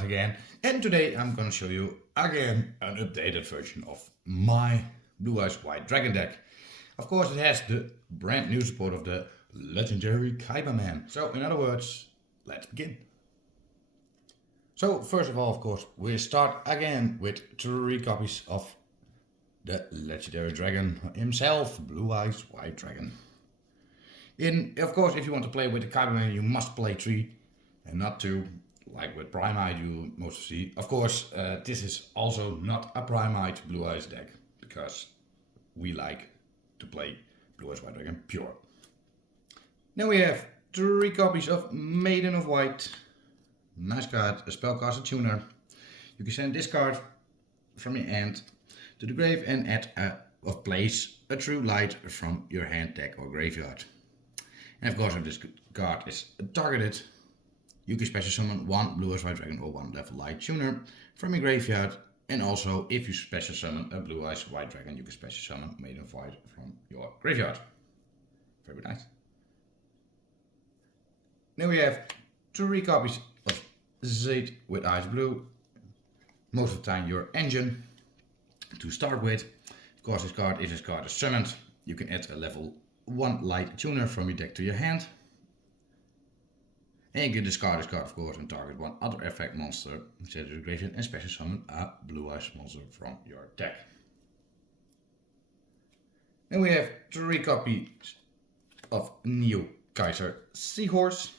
Duelist again, and today I'm gonna show you again an updated version of my Blue Eyes White Dragon deck. Of course, it has the brand new support of the legendary Man. So in other words, let's begin. So first of all, of course, we start again with 3 copies of the legendary dragon himself, Blue Eyes White Dragon. Of course, if you want to play with the Man, you must play 3 and not 2. Like with Primite you most see. Of course, this is also not a Primite Blue Eyes deck, because we like to play Blue Eyes White Dragon pure. Then we have 3 copies of Maiden of White. Nice card, a spellcaster tuner. You can send this card from your hand to the grave and add or place a true light from your hand, deck or graveyard. And of course, if this card is targeted, you can special summon 1 Blue Eyes White Dragon or 1 level light tuner from your graveyard. And also, if you special summon a Blue Eyes White Dragon, you can special summon Maiden of White from your graveyard. Very nice. Then we have 3 copies of Zed with Ice Blue. Most of the time your engine to start with. Of course, this card is summoned. You can add a level 1 light tuner from your deck to your hand. And you can discard this card, of course, and target 1 other effect monster, set it to the graveyard, and special summon a Blue Eyes monster from your deck. Then we have 3 copies of Neo Kaiser Seahorse.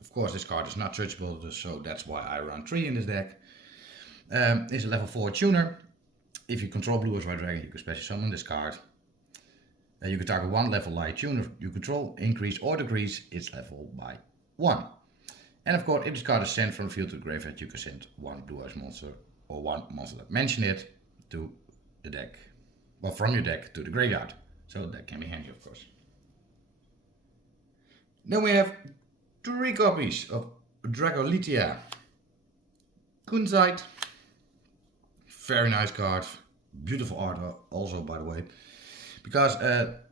Of course, this card is not searchable, so that's why I run 3 in this deck. It's a level 4 tuner. If you control Blue Eyes White Dragon, you can special summon this card. You can target 1 level light tuner you control, increase or decrease its level by 1. And of course, if this card is sent from the field to the graveyard, you can send 1 Blue Eyes monster or 1 monster that mention it to the deck, well, from your deck to the graveyard. So that can be handy, of course. Then we have 3 copies of Dragolitia Kunzite. Very nice card, beautiful art also, by the way. Because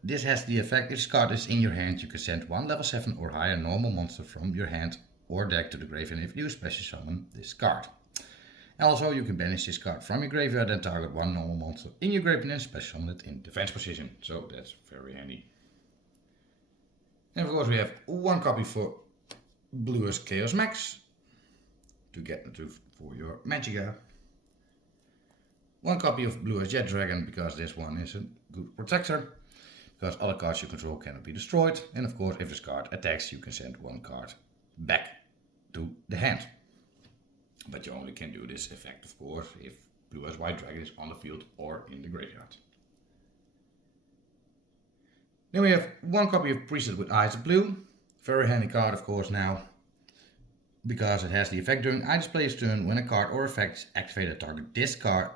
this has the effect, if this card is in your hand, you can send 1 level 7 or higher normal monster from your hand or deck to the graveyard if you special summon this card. Also, you can banish this card from your graveyard and target 1 normal monster in your graveyard and special summon it in defense position. So that's very handy. And of course, we have 1 copy for Blue Eyes Chaos Max to get into for your Magia. 1 copy of Blue Eyes Jet Dragon, because this one is a good protector, because other cards you control cannot be destroyed. And of course, if this card attacks, you can send 1 card back to the hand. But you only can do this effect, of course, if Blue Eyes White Dragon is on the field or in the graveyard. Then we have 1 copy of Priestess with Eyes of Blue. Very handy card, of course, now, because it has the effect during either player's turn. When a card or effect is activated, target this card.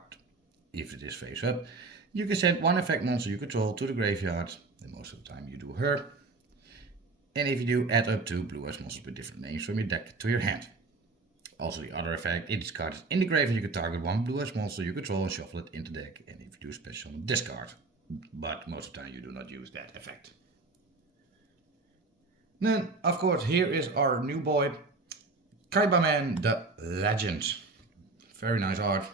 If it is face up, you can send 1 effect monster you control to the graveyard, and most of the time you do her. And if you do, add up 2 Blue Eyes monsters with different names from your deck to your hand. Also, the other effect, if this card is in the graveyard, you can target 1 Blue Eyes monster you control and shuffle it into the deck. And if you do, special summon this card. But most of the time you do not use that effect. Then, of course, here is our new boy, Man the Legend. Very nice art.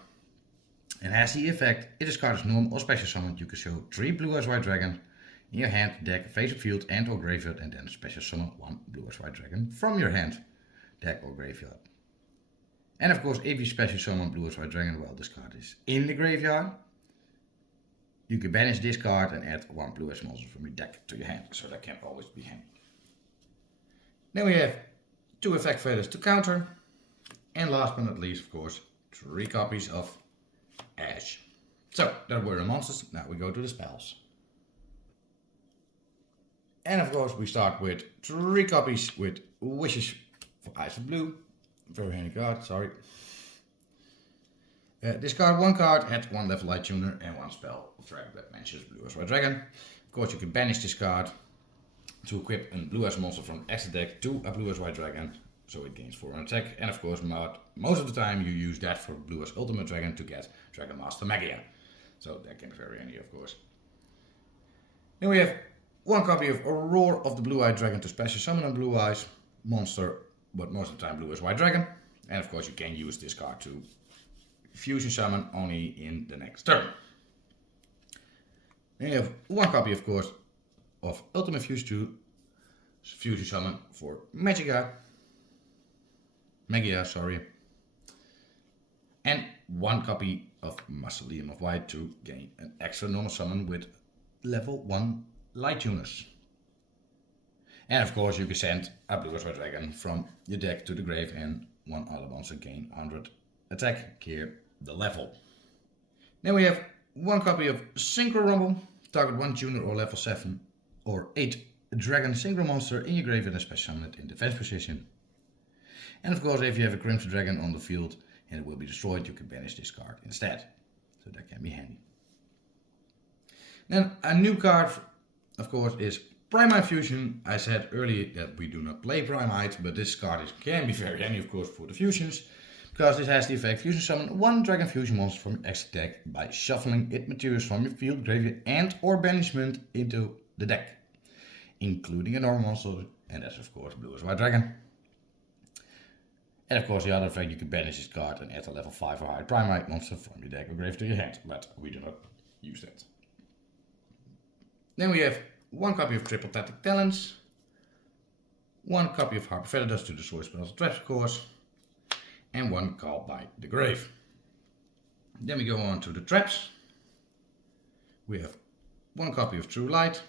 It has the effect, if this card is normal or special summoned, you can show 3 Blue Eyes White Dragon in your hand, deck, face of field and or graveyard, and then special summon 1 Blue Eyes White Dragon from your hand, deck or graveyard. And of course, if you special summon Blue Eyes White Dragon while this card is in the graveyard, you can banish this card and add 1 Blue Eyes monster from your deck to your hand, so that can always be handy. Then we have 2 effect feathers to counter, and last but not least, of course, 3 copies of Ash. So that were the monsters. Now we go to the spells. And of course we start with 3 copies with Wishes for Eyes of Blue. Very handy card, sorry. Discard 1 card, add 1 level light tuner and 1 spell of dragon that mentions Blue Eyes White Dragon. Of course you can banish this card to equip a Blue Eyes monster from extra deck to a Blue Eyes White Dragon, so it gains 4 on attack. And of course, most of the time you use that for Blue Eyes Ultimate Dragon to get Dragon Master Magia. So that can be very handy, of course. Then we have 1 copy of Roar of the Blue Eyed Dragon to special summon a Blue Eyes monster, but most of the time Blue Eyes White Dragon. And of course you can use this card to fusion summon only in the next turn. Then you have one copy, of course, of Ultimate Fuse to fusion summon for Magia, and one copy of Miss&Mr of White to gain an extra normal summon with level 1 Light Tuners. And of course you can send a Blue Red Dragon from your deck to the grave and one other monster gain 100 attack, clear the level. Then we have one copy of Synchro Rumble, target 1 tuner or level 7 or 8 dragon synchro monster in your graveyard and special summon it in defense position. And of course if you have a Crimson Dragon on the field and it will be destroyed, you can banish this card instead. So that can be handy. Then a new card, of course, is Primite Fusion. I said earlier that we do not play Primite, but this card can be very handy, of course, for the fusions, because this has the effect fusion summon 1 dragon fusion monster from your extra deck by shuffling its materials from your field, graveyard and or banishment into the deck, including a normal monster, and that's of course Blue White Dragon. And of course the other effect, you can banish this card and add a level 5 or higher Primite monster from your deck or grave to your hand, but we do not use that. Then we have one copy of Triple Tactic Talents, one copy of Harper Feather Dust to destroy spells and traps, of course, and one Call by the Grave. Then we go on to the traps. We have one copy of True Light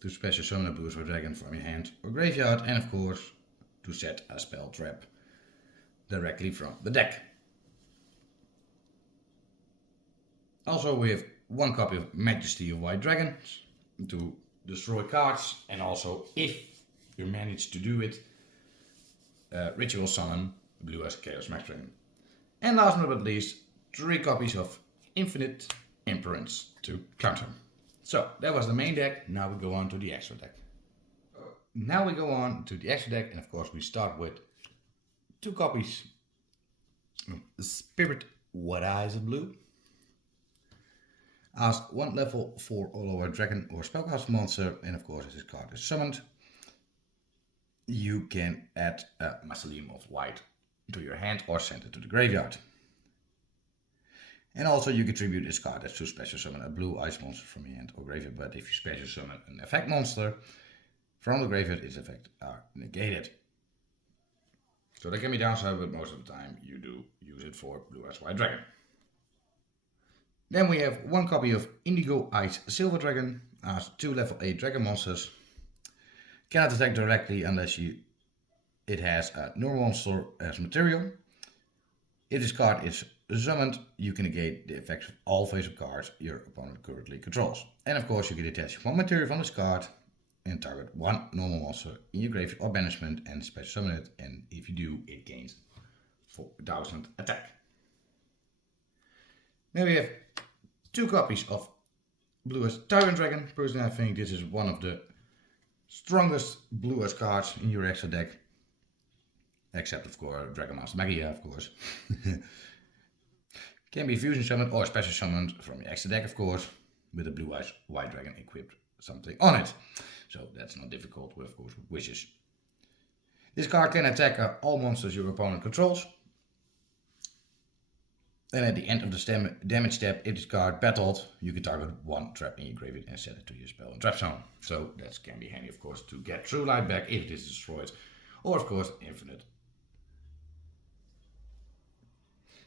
to special summon a Blue White Dragon from your hand or graveyard, and of course to set a spell trap directly from the deck. Also we have one copy of Majesty of White Dragons to destroy cards, and also if you manage to do it, ritual summon Blue as Chaos Max Dragon. And last but not least, 3 copies of Infinite Imperance to counter. So that was the main deck. Now we go on to the extra deck. And of course we start with 2 copies of Spirit What Eyes of Blue. Ask 1 level 4 all-over dragon or spellcast monster, and of course as this card is summoned, you can add a Miss&Mr of White to your hand or send it to the graveyard. And also you can tribute this card as to special summon a blue ice monster from your hand or graveyard, but if you special summon an effect monster from the graveyard, its effects are negated. So that can be downside, but most of the time you do use it for Blue as White Dragon. Then we have 1 copy of Indigo Ice Silver Dragon as 2 level 8 dragon monsters. Cannot attack directly unless it has a normal monster as material. If this card is summoned, you can negate the effects of all face-up cards your opponent currently controls. And of course you can detach 1 material from this card and target 1 normal monster in your graveyard or banishment and special summon it, and if you do, it gains 4000 attack. Then we have 2 copies of Blue as Tyrant Dragon. Personally, I think this is one of the strongest Blue as cards in your extra deck. Except, of course, Dragon Master Magia, of course. Can be fusion summoned or special summoned from your extra deck, of course, with a Blue Eyes White Dragon equipped something on it. So that's not difficult, with, of course, with wishes. This card can attack all monsters your opponent controls. And at the end of the damage step, if this card battled, you can target 1 trap in your graveyard and set it to your spell and trap zone. So that can be handy, of course, to get True Light back if it is destroyed, or of course Infinite.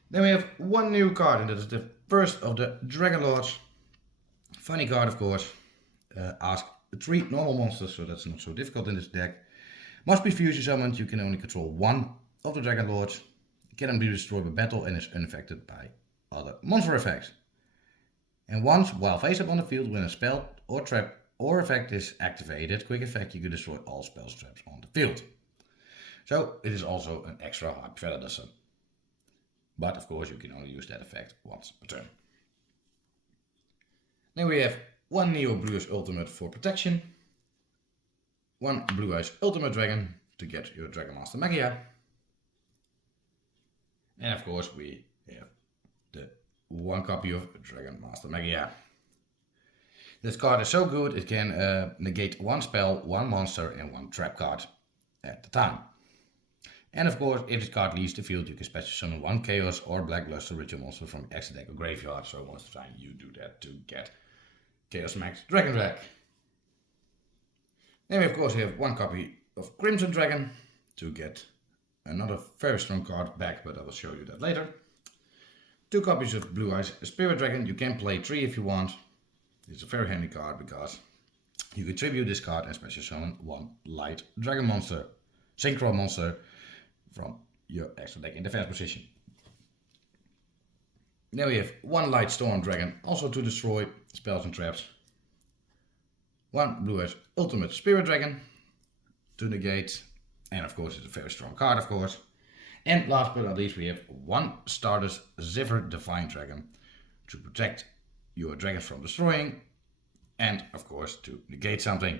Then we have 1 new card, and that is the first of the Dragon Lords. Funny card, of course. Ask 3 normal monsters, so that's not so difficult in this deck. Must be fusion summoned. You can only control 1 of the Dragon Lords. Cannot be destroyed by battle and is unaffected by other monster effects. And once, while face up on the field, when a spell or trap or effect is activated, quick effect, you can destroy all spells traps on the field. So it is also an extra hard feather duster. But of course you can only use that effect once per turn. Then we have 1 Neo Blue Eyes Ultimate for protection, 1 Blue Eyes Ultimate Dragon to get your Dragon Master Magia. And of course we have the 1 copy of Dragon Master Magia. This card is so good, it can negate 1 spell, 1 monster and 1 trap card at the time. And of course, if this card leaves the field, you can special summon one Chaos or Black Luster Ritual monster from your extra deck or graveyard. So most of the time you do that to get Chaos Max Dragon Drag. Then we of course have one copy of Crimson Dragon to get another very strong card back, but I will show you that later. Two copies of Blue Eyes Spirit Dragon. You can play 3 if you want. It's a very handy card because you can tribute this card and special summon one light dragon monster, synchro monster from your extra deck in defense position. Then we have one light storm dragon, also to destroy spells and traps. One Blue Eyes Ultimate Spirit Dragon to negate, and of course it's a very strong card, of course. And last but not least, we have one Stardust Zither Divine Dragon to protect your dragons from destroying, and of course to negate something.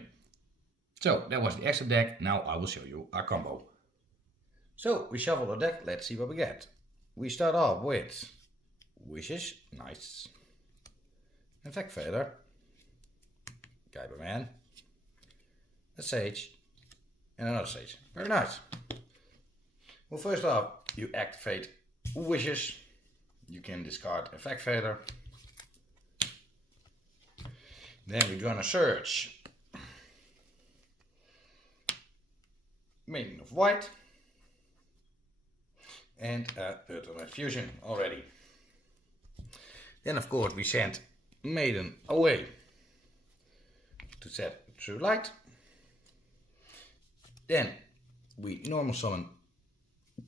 So that was the extra deck. Now I will show you our combo. So we shuffle the deck, let's see what we get. We start off with Wishes, nice. Effect Feather, Kyberman, a Sage, and another Sage. Very nice. Well, first off, you activate Wishes. You can discard Effect Feather. Then we're gonna search Maiden of White and Ultimate Fusion already. Then of course we send Maiden away to set True Light. Then we normal summon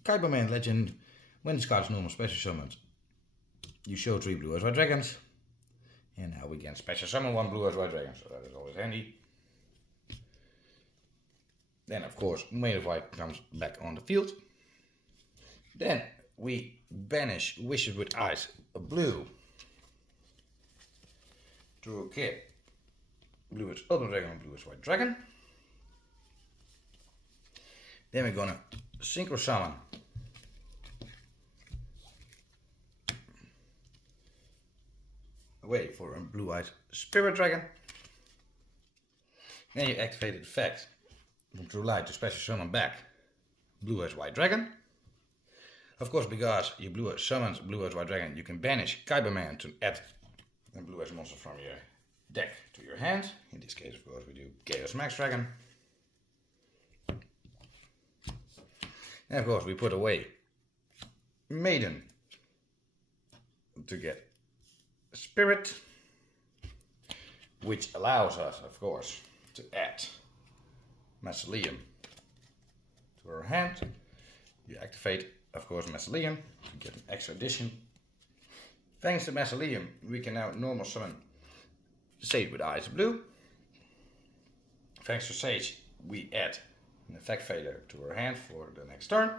Kyberman Legend. When this card is normal special summoned, you show 3 Blue Eyes White Dragons. And now we can special summon one Blue Eyes White Dragon, so that is always handy. Then of course Maiden of White comes back on the field. Then we banish Wishes with Eyes of Blue to get Blue Eyes Ultimate Dragon and Blue Eyes White Dragon. Then we're gonna synchro summon away for a Blue Eyes Spirit Dragon. Then you activate the effect from True Light to special summon back Blue Eyes White Dragon. Of course, because you Blue Eyes summons Blue Eyes White Dragon, you can banish Kyberman to add a Blue Eyes monster from your deck to your hand. In this case, of course, we do Chaos Max Dragon. And of course, we put away Maiden to get Spirit, which allows us, of course, to add Mausoleum to our hand. You activate, of course, Mausoleum to get an extra addition. Thanks to Mausoleum, we can now normal summon Sage with Eyes of Blue. Thanks to Sage, we add an Effect Fader to our hand for the next turn.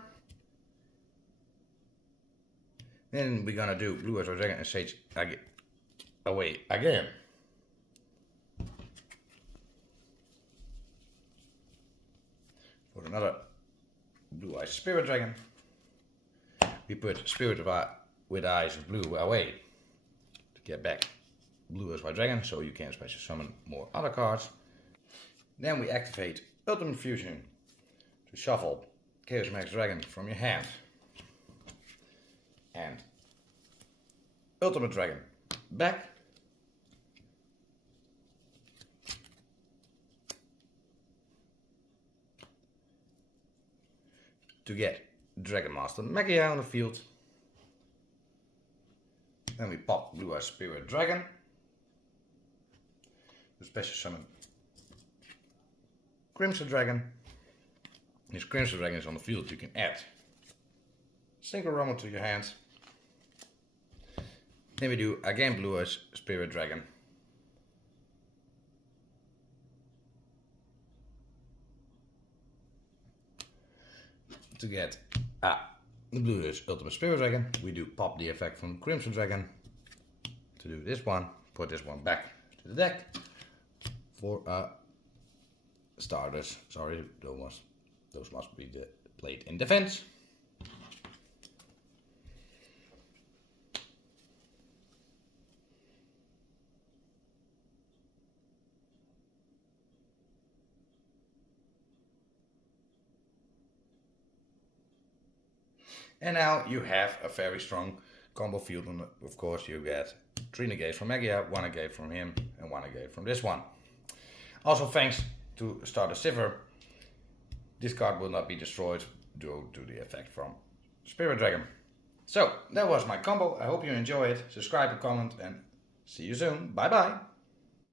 Then we're gonna do Blue Eyes White Dragon and Sage away again. For another Blue Eyes Spirit Dragon, we put Spirit with Eyes of Blue away to get back Blue Eyes White Dragon, so you can special summon more other cards. Then we activate Ultimate Fusion to shuffle Chaos Max Dragon from your hand and Ultimate Dragon back. To get Dragon Master Magia on the field. Then we pop Blue Eyes Spirit Dragon to special summon Crimson Dragon. This Crimson Dragon is on the field. You can add Synchro Rumble to your hands. Then we do again Blue Eyes Spirit Dragon. To get the Blue Eyes Ultimate Spirit Dragon, we do pop the effect from Crimson Dragon to do this one, put this one back to the deck for starters. Sorry, those must be played in defense. And now you have a very strong combo field. And of course you get 3 negates from Magia, 1 negate from him, and 1 negate from this one. Also thanks to Starter Sivir, this card will not be destroyed due to the effect from Spirit Dragon. So that was my combo. I hope you enjoy it. Subscribe and comment, and see you soon. Bye bye.